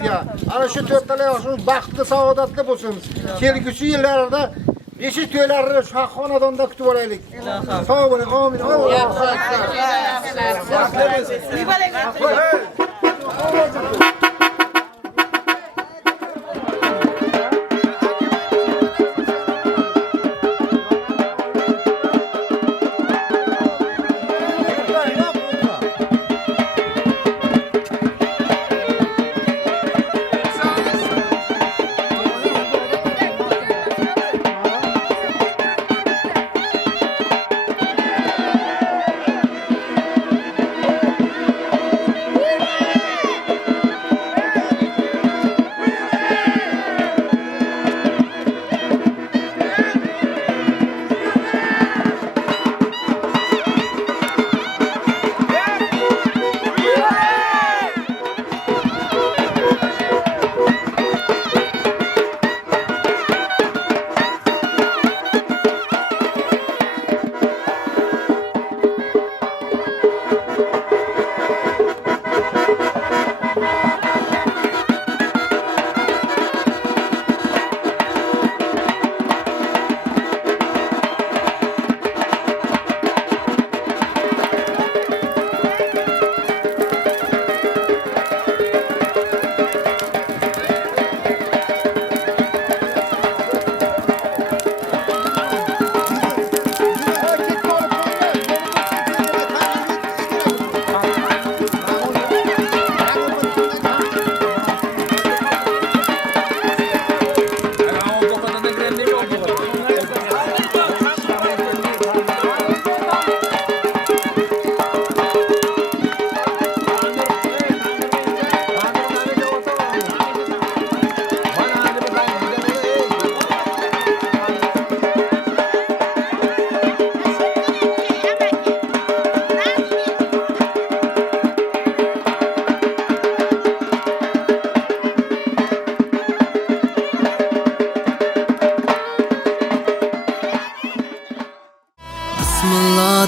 sizga. Ana shu to'rttala shu baxtli, saodatli bo'lsin. Kelgusi yillarda beshi to'ylarni shu xonadonda kutib olaylik. Sog' bo'ling, amin.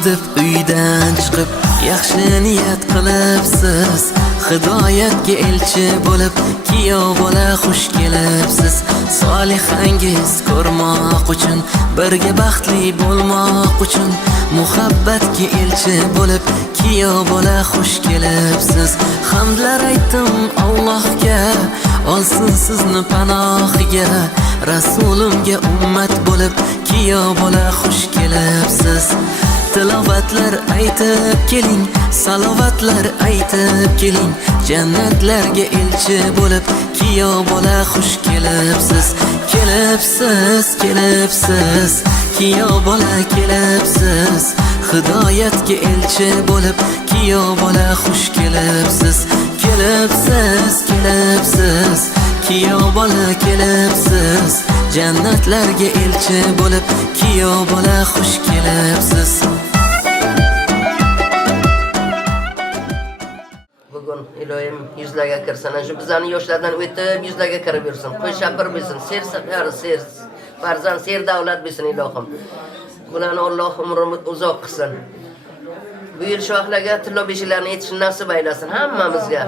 deb uydan chiqib yaxshi niyat qilibsiz, hidoyatga elchi bo'lib kiyov bola xush kelibsiz. Solihangiz ko'rmoq uchun, birga baxtli bo'lmoq uchun, muhabbatga elchi bo'lib kiyov bola xush kelibsiz. Hamdlar aytdim Allohga, olsin sizni panohiga, Rasulimga ummat bo'lib kiyov bola xush kelibsiz. Tilovatlar aytib keling, salovatlar aytib keling, jannatlarga elchi bo'lib kiyov bola xush kelibsiz. Kelibsiz, kelibsiz, kiyov bola kelibsiz, hidoyatga elchi bo'lib kiyov bola xush kelibsiz. Kelibsiz, kelibsiz, kiyov bola kelibsiz, jannatlarga elchi bo'lib kiyov bola xush kelibsiz. Bugun iloyim yuzlarga kirsin, shu bizlarni yoshlardan o'tib yuzlarga kirib yursin, qo'y shapir bo'lsin, ser safar, ser farzand, ser davlat bo'lsin ilohim. Bularni Alloh umrini uzoq qilsin. Bu yil shu ahlarga tillo beshiklarni yetishni nasib aylasin hammamizga.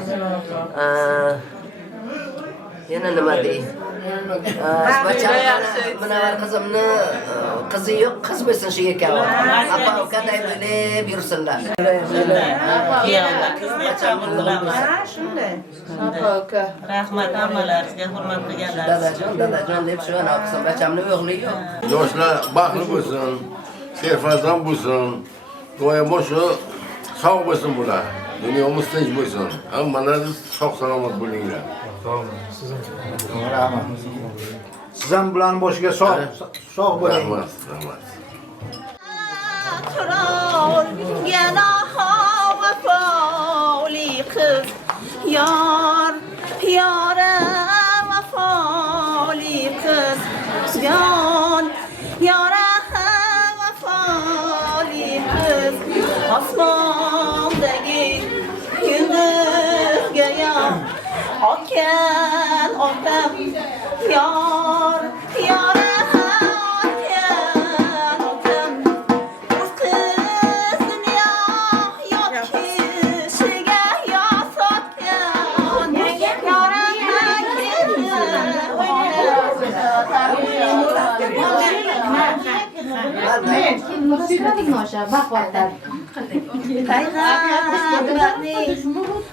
Yana nima dey? Bunavar qizimni qizi yo'q, qiz bo'lsin shu ekan. Apa ukaday bo'lib yursinlar. Rahmat hammalaringizga, hurmat qilganlar. Dadajon deb shu ana qizim bachamni o'g'li yo'q. Yoshlar baxtli bo'lsin, serfarzand bo'lsin, doimo shu sog' bo'lsin bular. Dunyomiz tinch bo'lsin. Hammalaringiz sog' salomat bo'linglar. Siz ham bularning boshiga sog' bo'ling. Rahmat. Yar, yara vafoli qiz, yon, yara vafoli qiz, osmondagi yulduzga yon, otgan otam, yor, yara otgan otam, o'z qizini yo'q kishiga sotgan, yora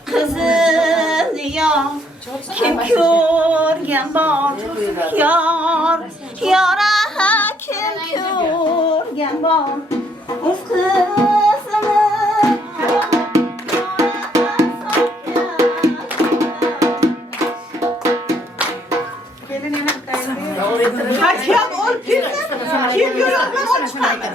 Kızın ya kim körgen bor yar yara kim körgen bor uf kızını Hakem ol kim? Kim görüyor ben onu çıkardım.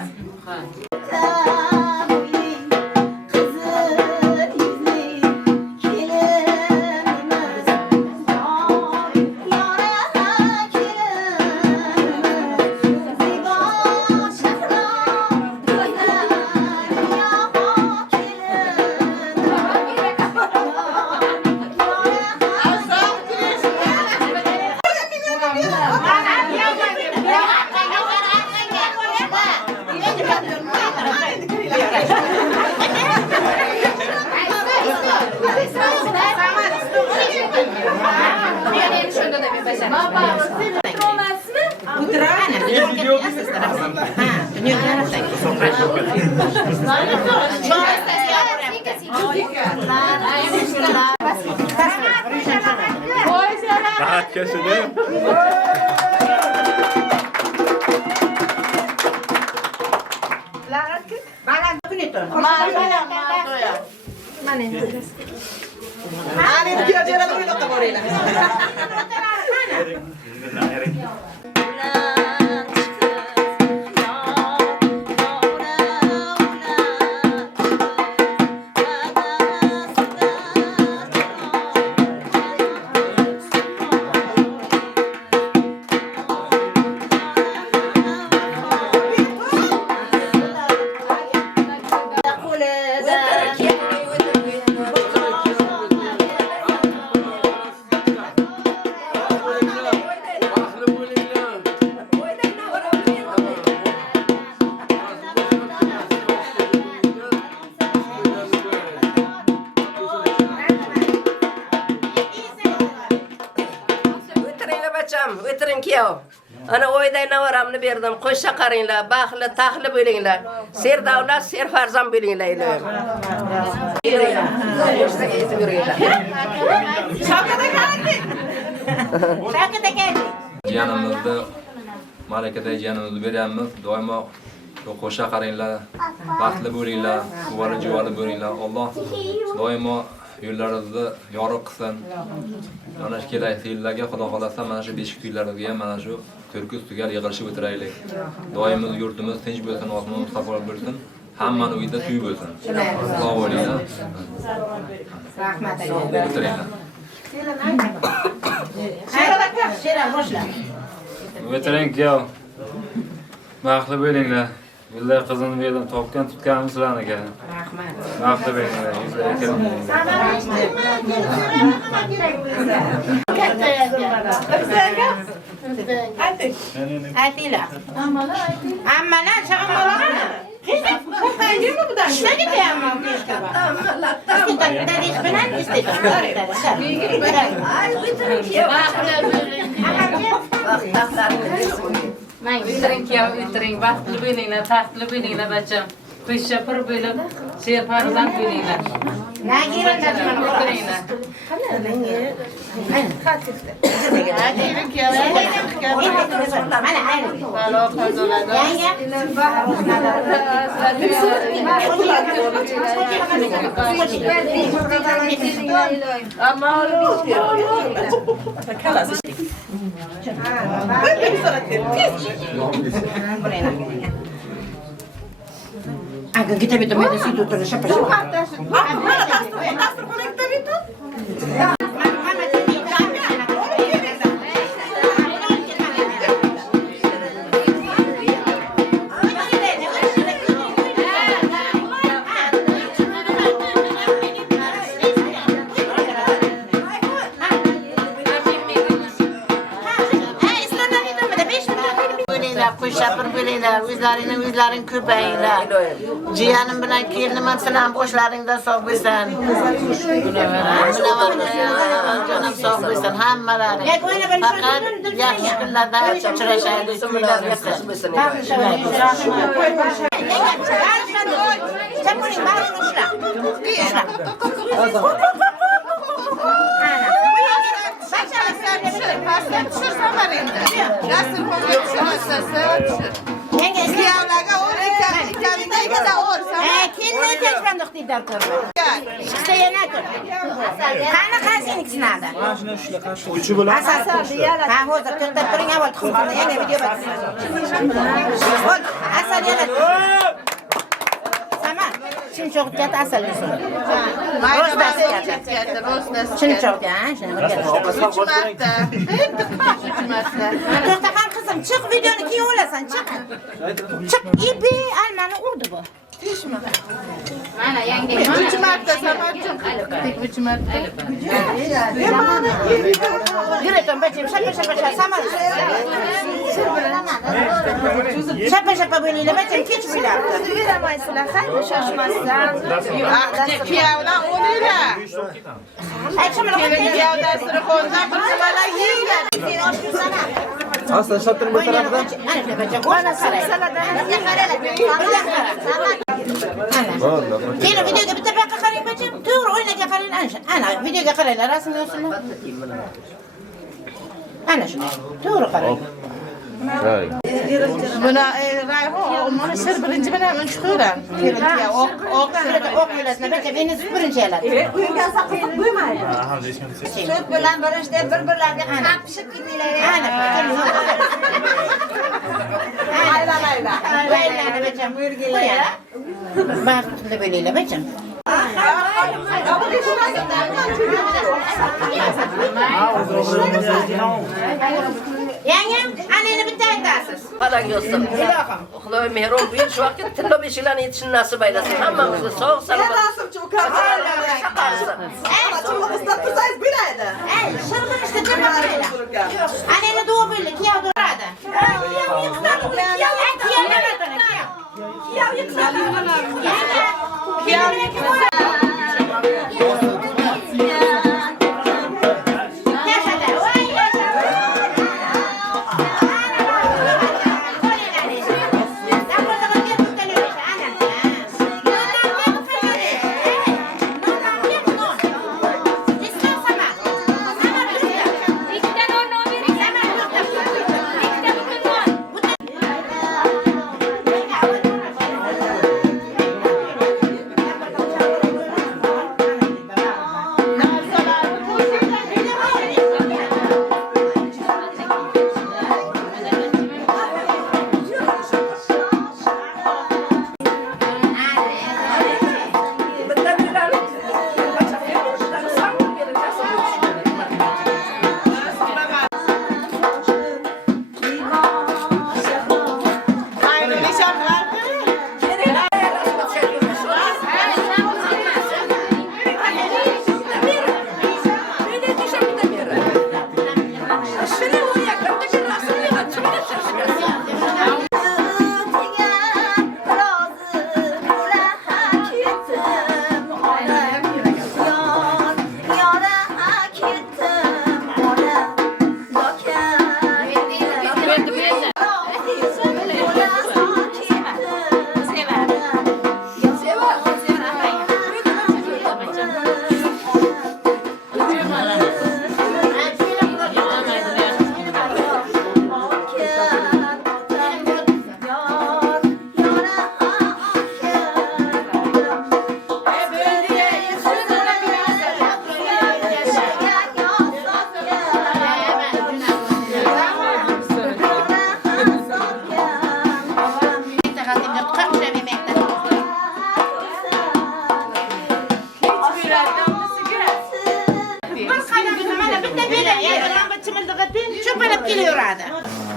Rahat kesildi. Ana oyday navaramni berdim. Qo'shcha qaringlar, baxtli, taxli bo'linglar. Ser davlat, ser farzand bo'linglar ilohim. Jiyanimizni malakada jiyanimizni beramiz. Doimo qo'shcha qaringlar, baxtli bo'linglar, quvvatli juvali bo'linglar. Alloh doimo yo'llaringizni yorug' qilsin. Mana shu kerakli yillarga Xudo xolasa mana shu beshik kuylarimizga ham mana shu ko'rkuz tugal yig'ilishib o'tiraylik. Doimiz yurtimiz tinch bo'lsin, osmonimiz safol bo'lsin. Hammani uyida to'y bo'lsin. Sog' bo'linglar. Rahmat. O'tiringlar. O'tiring kuyov. Baxtli bo'linglar. Yillar qizini berdim, topgan tutganimiz sizlarni ekan. Rahmat. Baxtli bo'linglar. Yuzlarga kelin. Aytinglar. Ammalar, chaqaloqlar. Qanday bu dan? Ishga ketaman bu ishga. Tadich bilan istedim. Ay, O'tiring, baxtli bo'linglar, taxtli bo'linglar bacham. Qo'shcha pir bo'lib, ser farzand bo'linglar. O'tiringlar. Agak kita betul betul situ terus siapa sih? Mana tas kita betul? Şapır bileyler, üzlerini köpeyler. Cihanım bilen kelinim selam boşlarında sok bilsen. Canım sağ olsun hammaları. Fakat yaxshi kunlarda uchrashaylik. Qani qaysinikisini oldi? Uchi bilan. Ha, hozir to'xtab turing, avval tuxumni yana video bak. Asal yana. Sama, chimchoqga asal yesin. Chimchoqga, ha, to'xtagan qizim, chiq videoni keyin olasan, chiq. Chiq, ibi almani urdi bu. Mana yangi. Uch marta Samarjon. Uch marta. Yuratam bachim, shapa Samar. Shapa bo'linglar, bachim kech bo'lyapti. Beramaysizlar, qani shoshmasdan. Kuyovlar o'linglar. Aytishim kuyov dastur qo'ygan bir nimalar yeylar. Aslan shatir bu tarafdan. Ana bachim, mana saladan. Keyin videoga bitta baqa qarang bachim. To'g'ri o'ynaga qarang ana. Ana videoga qaranglar, rasmga olsinlar. Ana shu. To'g'ri qarang. Buna Rayhon, mana siz birinchi bilan chiqaveram. Kelinga oq yo'lasizlar, bachim, endi birinchi yaladi. Uyga saqlab qo'ymaydi. Sut bilan birinchida bir-birlariga qarab pishib ketdinglar. Ana, Ayla. Baylarni bachim, buyurginglar. Baxtli bo'linglar bachim. Yangam, anani bitta aytasiz. Palang yo'qsin. Xudoy mehron buyur shu vaqtga tilla beshiklarni yetishini nasib aylasin. Hammamizga sog' salomat. Anani duo bo'ldi, kuyov duradi.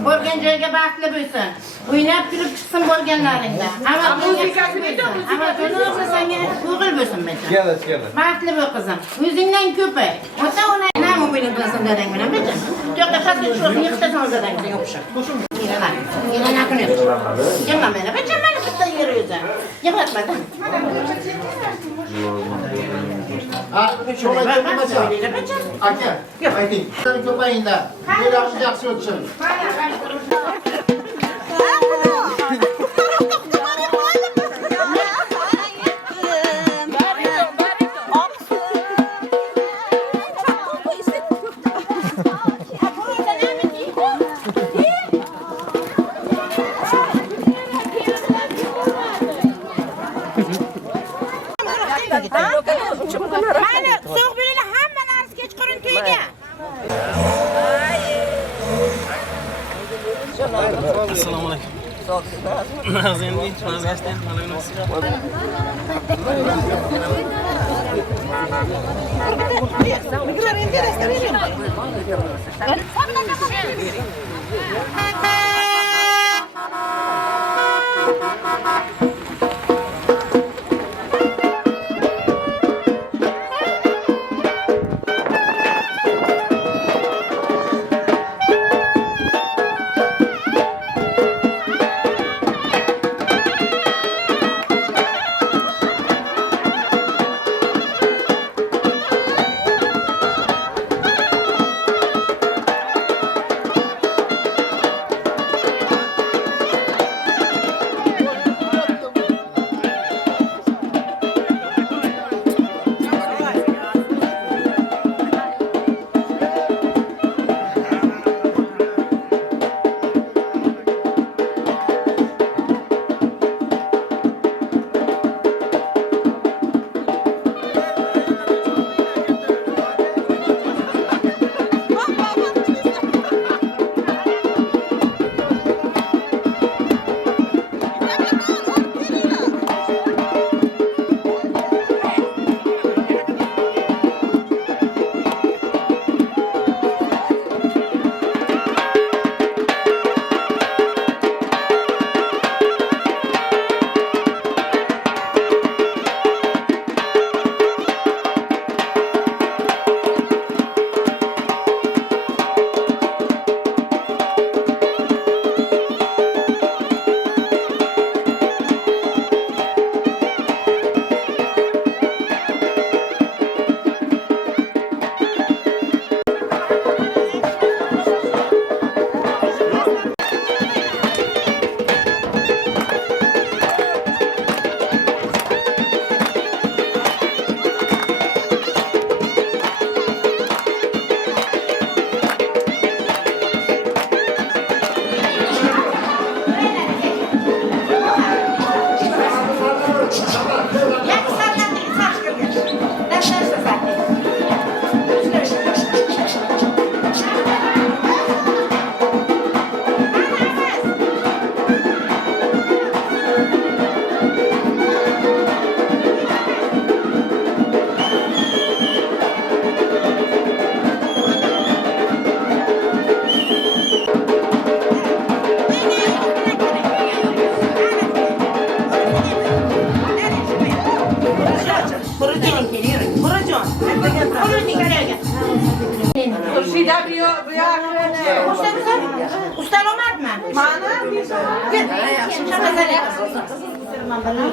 Bo'lgan joyga baxtli bo'lsin. O'ynab kulib chiqsin bo'lganlaringda. Amal muzikasi bo'lsin. Amal to'g'risanga o'g'il bo'lsin menga. Baxtli bo'l qizim. O'zingdan ko'pay. Ota-ona nima bilan qilasan dadang bilan bechim. Yo'qda faqat shu yiqitasan dadangga o'xshab. Yana qilib. Yana mana bechim mana bitta yer o'zi. Yig'latmadan. Ha, şöyle yapmayacağım. Aka, ayting. Sen ko'payinglar. To'ylarimiz yaxshi o'tsin. Mayli, so'q bo'linglar, hamma narsa kechqurun to'yga. Assalomu alaykum. Nazindi, nazgashdan,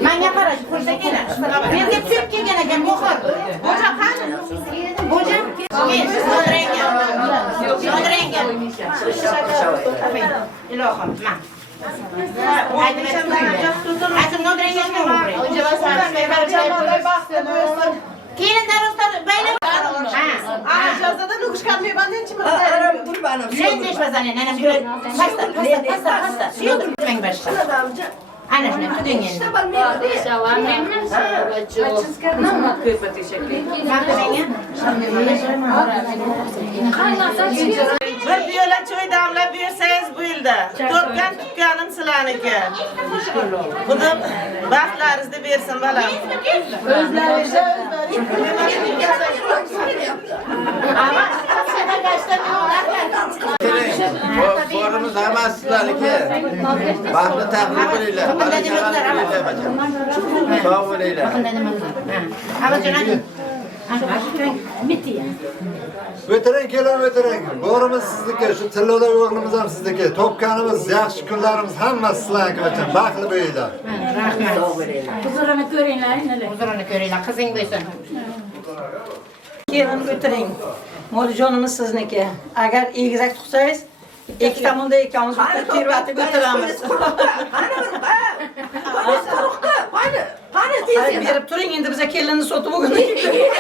Menga qarash, ko'rsa kerak. Menga tushib kelgan ekan mo'xir. Boja qani? Boja? Yodrenga. Ilohim, men. Aytdim, nodrenga Kelin darostar baylab. Ijozada nuqshkamli bandinchimi? Lendesh bazani, nana pasta. Suyudur men boshqa. Ana shuni tudingan. Bir piyola choy damlab bersangiz bo'ldi. To'pgan tutganim sizlarniki. Buni baxtlaringizni bersin balam. O'zlaringiz Borimiz hammasi sizlarniki. Baxtli taqdir bo'linglar. Sog' bo'linglar. O'tiring, kelin o'tiring. Borimiz sizniki, shu tillolar o'g'limiz ham sizniki. Topganimiz, yaxshi kunlarimiz hammasi sizlarniki uchun. Baxtli bo'linglar. Rahmat. Huzurini ko'ringlar, Huzurini ko'ringlar, qizing bo'lsin. Kelin götürün. Mo'lijonimiz sizniki. Agar egizak tuqsangiz, ikki tomonda ikkamiz tervatib götüramiz. Qani berib turing, endi biza kelinni sotib bo'lgandan keyin.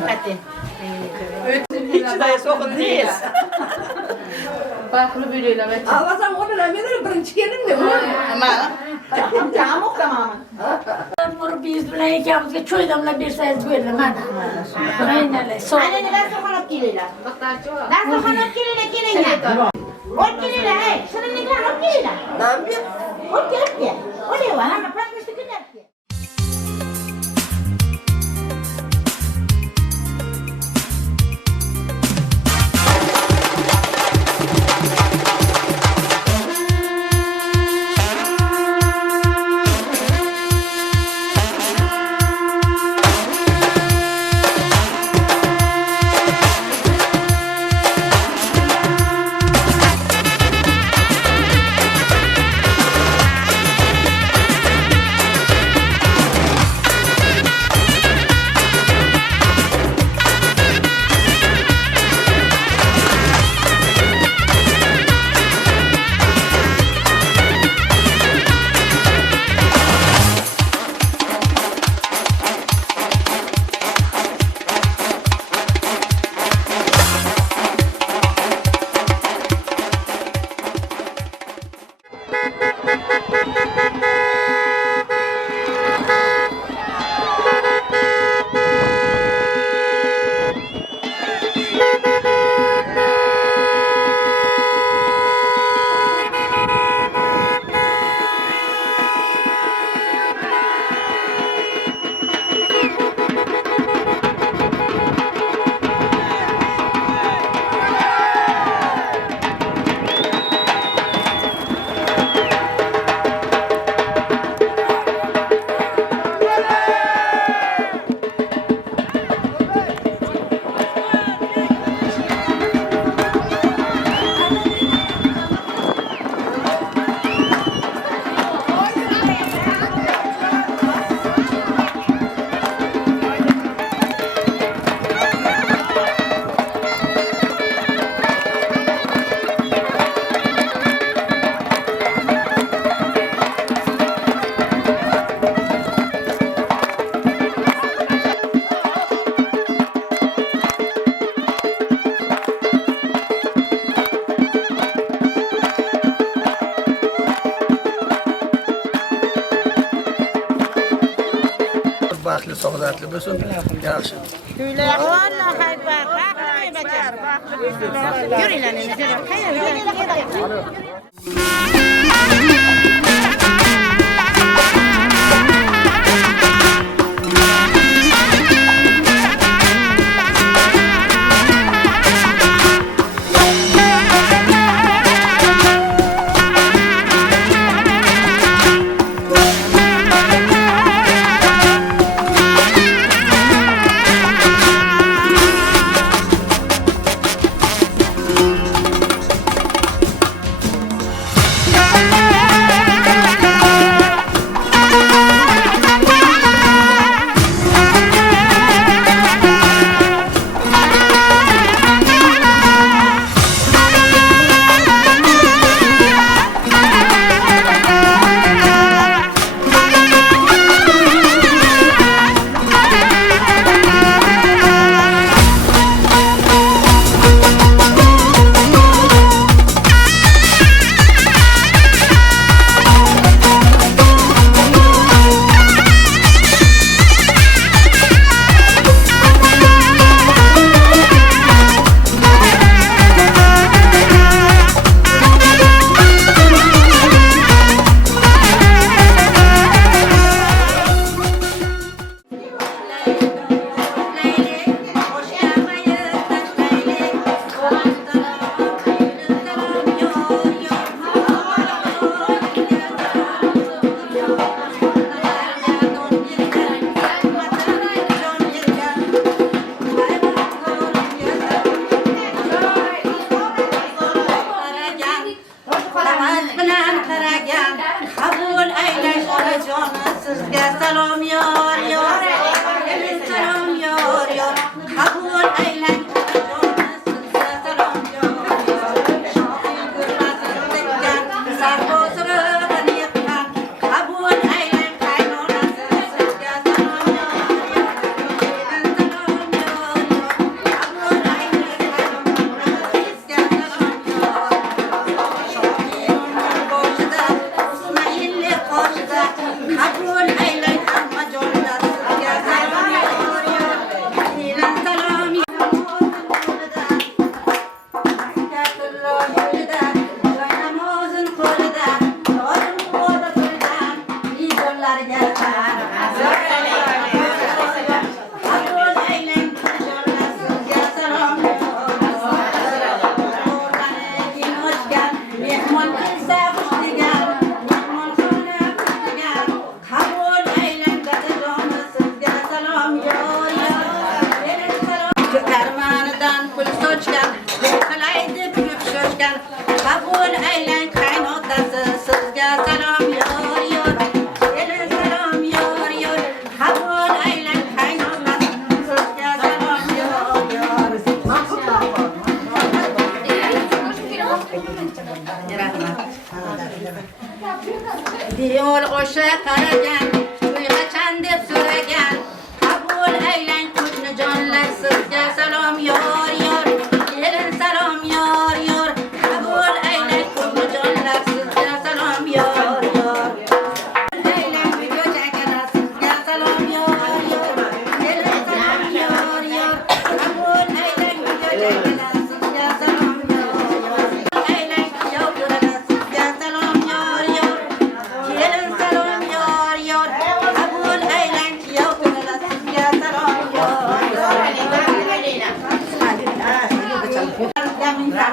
Hadi. İçinden sokundayız. Baxtli bo'linglar. Allasam o'rnamaydi, birinchi kelin deb. Tamam, tamam. Biz bilan ikkamizga choy damlab bersangiz bo'ldi, mana. Aynalar. Ana dasturxon olib kelinglar. Dasturxon olib kelinglar, kelinglar. Olib kelinglar, hey, shirinliklar olib kelinglar. Nima? Olib kelib. Olayva, hamma pastga kunyapti. Baxtli, saodatli bo'lsin. Yaxshi. Alloh akbar. Baxtli bachar. Yuringlar, yuringlar.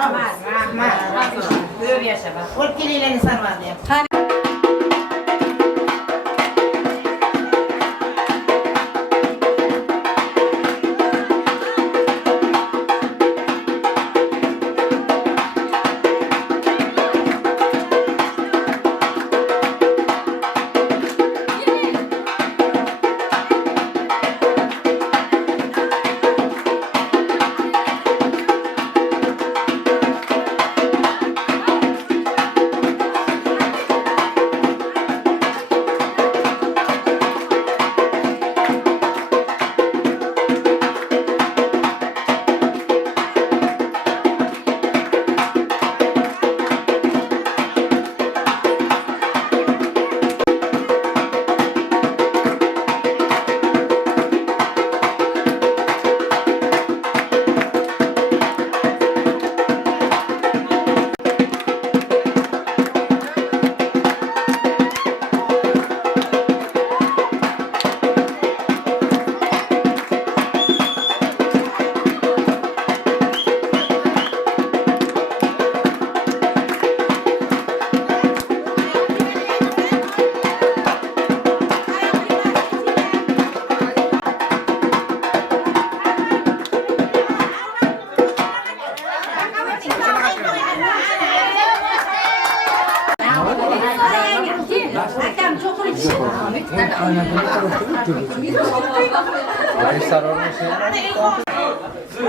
Rahmat. Ko'p yasha. Qo'l kelinglarni Sarvar deyapti.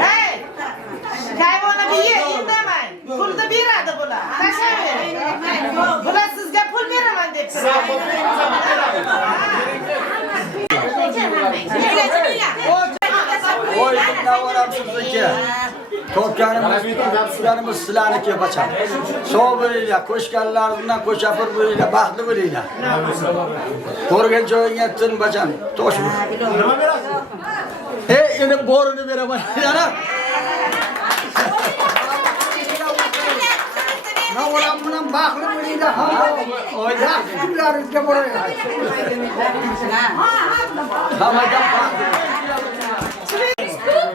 Hey! Hayvona bir ye, indamayın. Pul da beradi bular. Tasavvur. Bular sizga pul beraman deb Oy, navoramsizlikka. Topganimiz sizlarniki bacham. Sog' bo'linglar, qo'shganlaringizdan qo'shapir bo'linglar, baxtli bo'linglar. Ko'rgan joyingga tin bacham, to'shma. Nima berasiz? Endi borini beraman. Yana. Navoram bilan baxtli bo'linglar. Oyda kunlaringizga boraylik. Hammaga baxtli.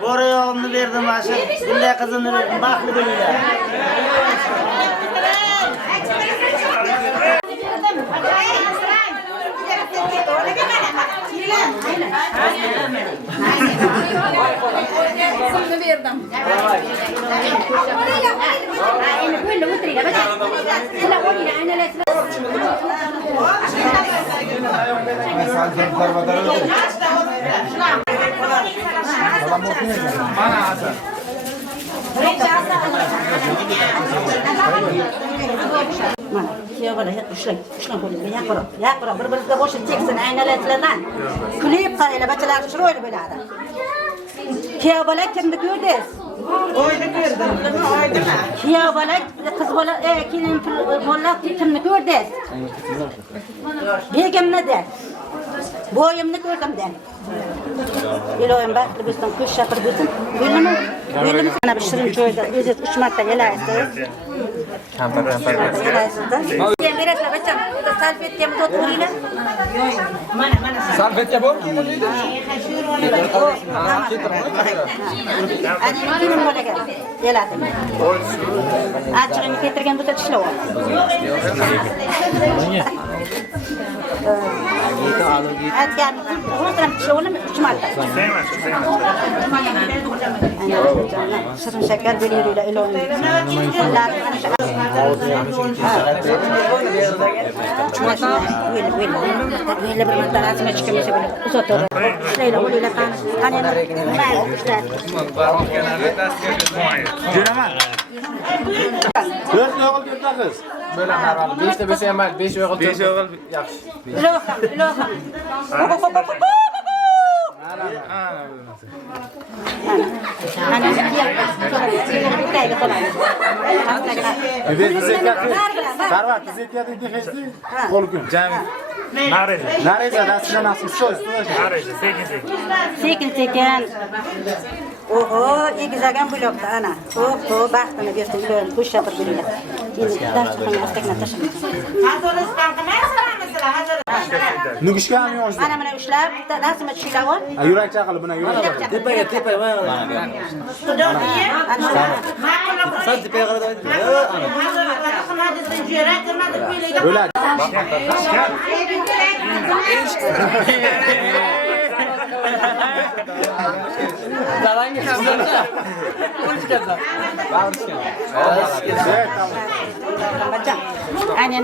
Borayomni berdim aşır. Bunday qizimni berdim. Baxtli bo'linglar. Qizimni berdim. Mana, kuyovlar ushlang qo'lingizga yaqinroq. Bir-biringizga qo'shib cheksin aynalardan. Kulib qaranglar, bachalar chiroyli bo'ladi. Kuyovlar kimni ko'rdingiz? Oyni ko'rdim. Oydimi? Kuyovlar, qiz bola, kelin bola kimni ko'rdingiz? Begimni de. Boyimni ko'rdim de. Iloyim baxtli bo'lsin, ko'z shapir bo'lsin. Bo'limi? Mana bu shirin cho'yda o'zingiz 3 marta yelaysiz. Yelaysiz-da. Berasizlar, bacham. Salfetkamiz o'tiringlar. Mana. Salfetka bormi deydi? Ani kelin bolaga yeladim. Achig'ini keltirgan bo'lsa tishlab ol. Aytgan, o'tiram tishlavolimi 3 marta. Shirin shakar beringlar iloyim. Böyle bir mantarasına çıkmış böyle uzatır. Şöyle oluyor kanı Dört oğul bir kız. Böyle narval. 5 de 5 emal. 5 oğul. 5 oğul yaxshi. İlohim. Sarvar, tizekiyat intihesti qo'lgun. Jami. Nareza, dastlab nasib shu. Nareza, sekin. Oho, egizagan bo'libdi ana. Oho, baxtini bersin, iloyim, qo'shab bir bo'linglar. Endi darsxonaga astakna tashlamayman. Hazırlısdan qilmaysizlarmi sizlar? Nugishga ham yo'q. Mana ushlab, rasmga tushiraver. Yurak chaqili buni yurak. Tepaga mana. Sal tepaga qarab. O'ladi. Dalangi xizmatda. Qo'shkaza. Baca. Aynen.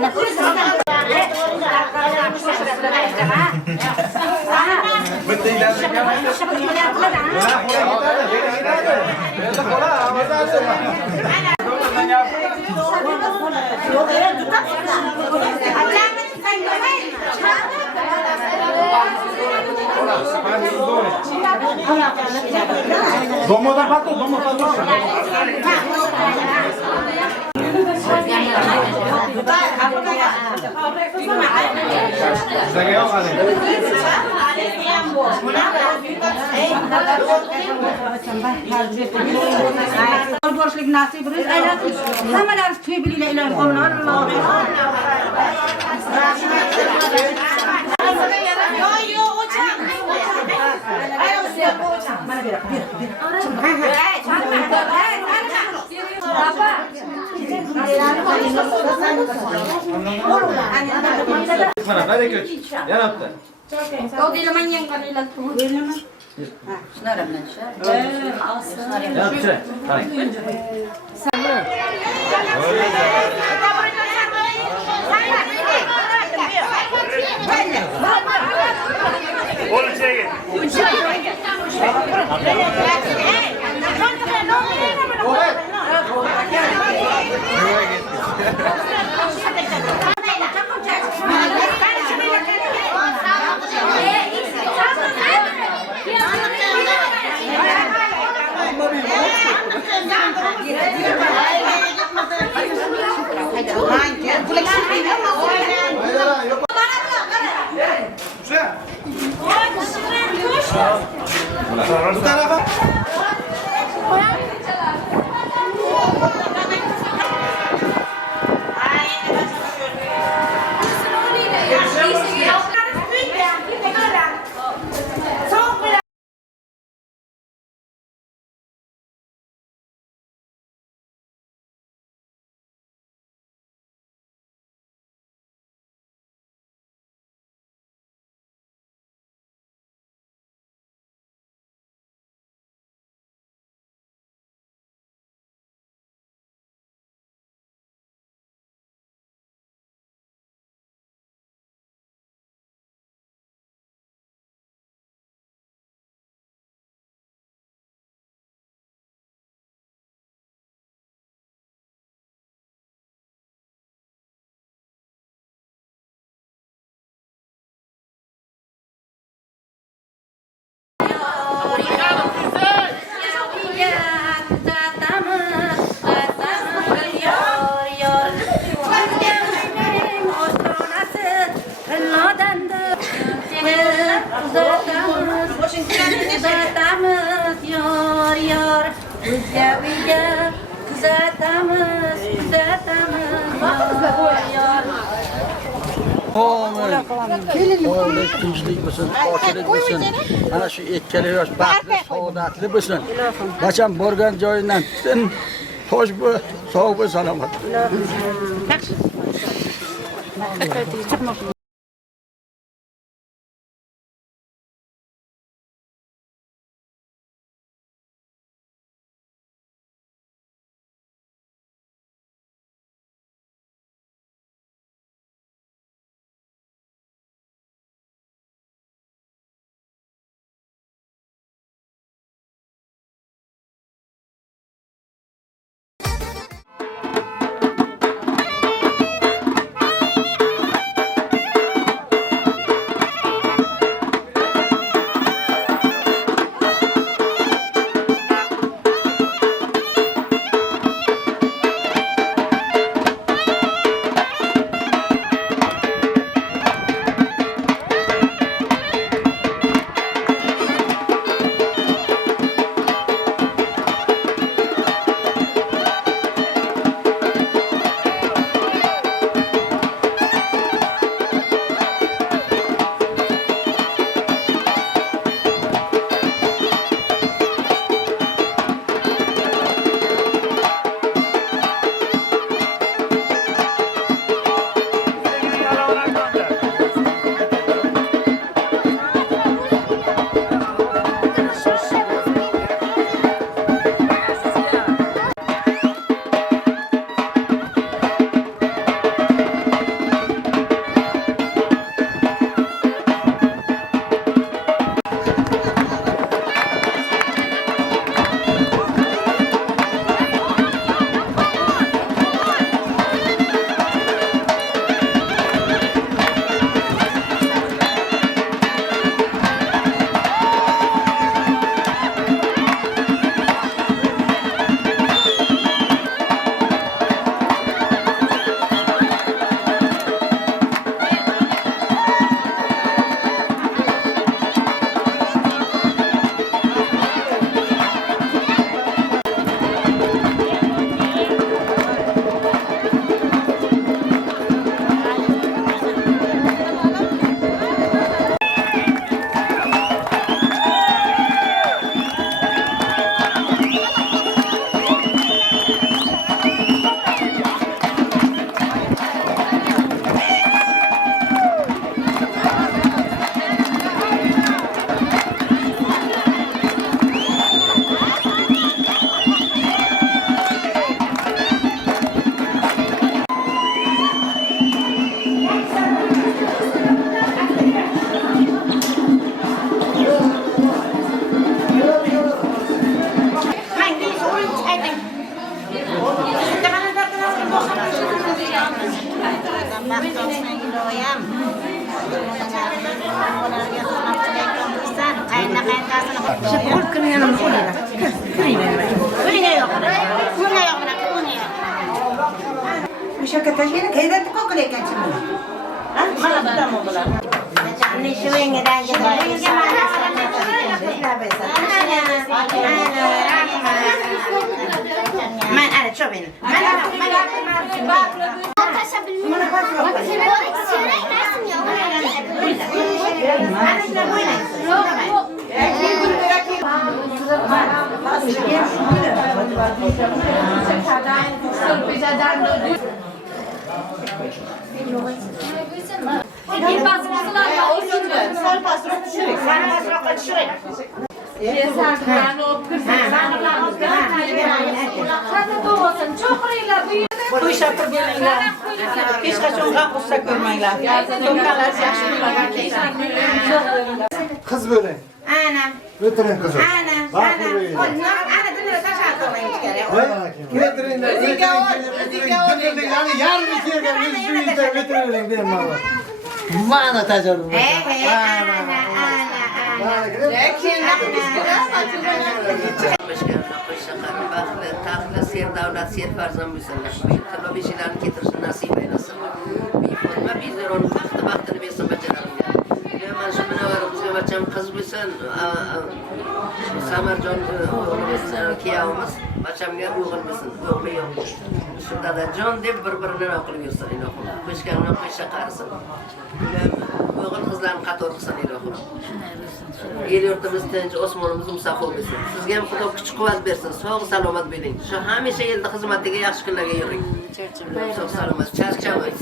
Domodan patlı, domodan patlı. Sizlarga yoqadi. Boşluk nasip edilir. Hammalar tüybiliyle ilan konular. Mana hadi köç. Yanaptı. O değil ama yan kanıyla tuğ. Husnora bilan shu. Yanaptı. Hadi. Bu tarafa. Kelin tinchlik bo'lsin, ochilik bo'lsin. Mana shu ikkala yosh baxtli, saodatli bo'lsin. Bacham borgan joyidan tin, xo'sh bo'l, sog' bo'l, salomat. Hech qachon g'am g'ussa ko'rmanglar. To'nkalar yaxshi Qiz bo'ling. Ana. O'tiring qizim. Ana. Dinlari tashqari oling kerak. O'tiring. Yani yarım yerga o'zingizda o'tiring deyman. Mana tajribam. Ser davlat ser farzand bo'lsinlar. Tillo beshilarni ketirishi nasib aylasin. Befotma bizlarni vaqtini bersin bachalarimga. Mana shu munovarimizga bacham qiz bo'lsin. Samarjon o'g'limiz, kuyovimiz bachamga o'g'il bo'lsin. O'g'li yo'q. Shu dadajon deb bir-birini qilib yursin ilohim. Qo'shganini qo'shsa qarisin. O'g'il qizlarni qator qilsin ilohim. El yurtimiz tinch, osmonimiz musafo bo'lsin. Sizga ham Xudo kuch-quvvat bersin. Sog' salomat bo'ling. Shu hamisha elda xizmatiga yaxshi kunlarga yuring. Sog' salomat, charchamang.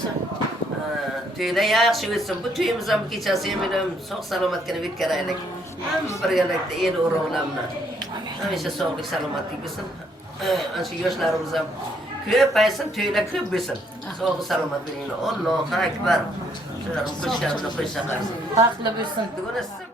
To'yda yaxshi o'tsin. Bu to'yimiz ham kechasi ham sog' salomatgina o'tkazaylik. Hamma birgalikda el o'rog'lamni. Hamisha sog'lik, salomatlik bo'lsin. Ana shu yoshlarimiz ham ko'paysin, to'ylar ko'p bo'lsin. Sog' salomat bo'ling. Allohu akbar. Shularni qo'shganini qo'shsa qarsin. Baxtli bo'lsin.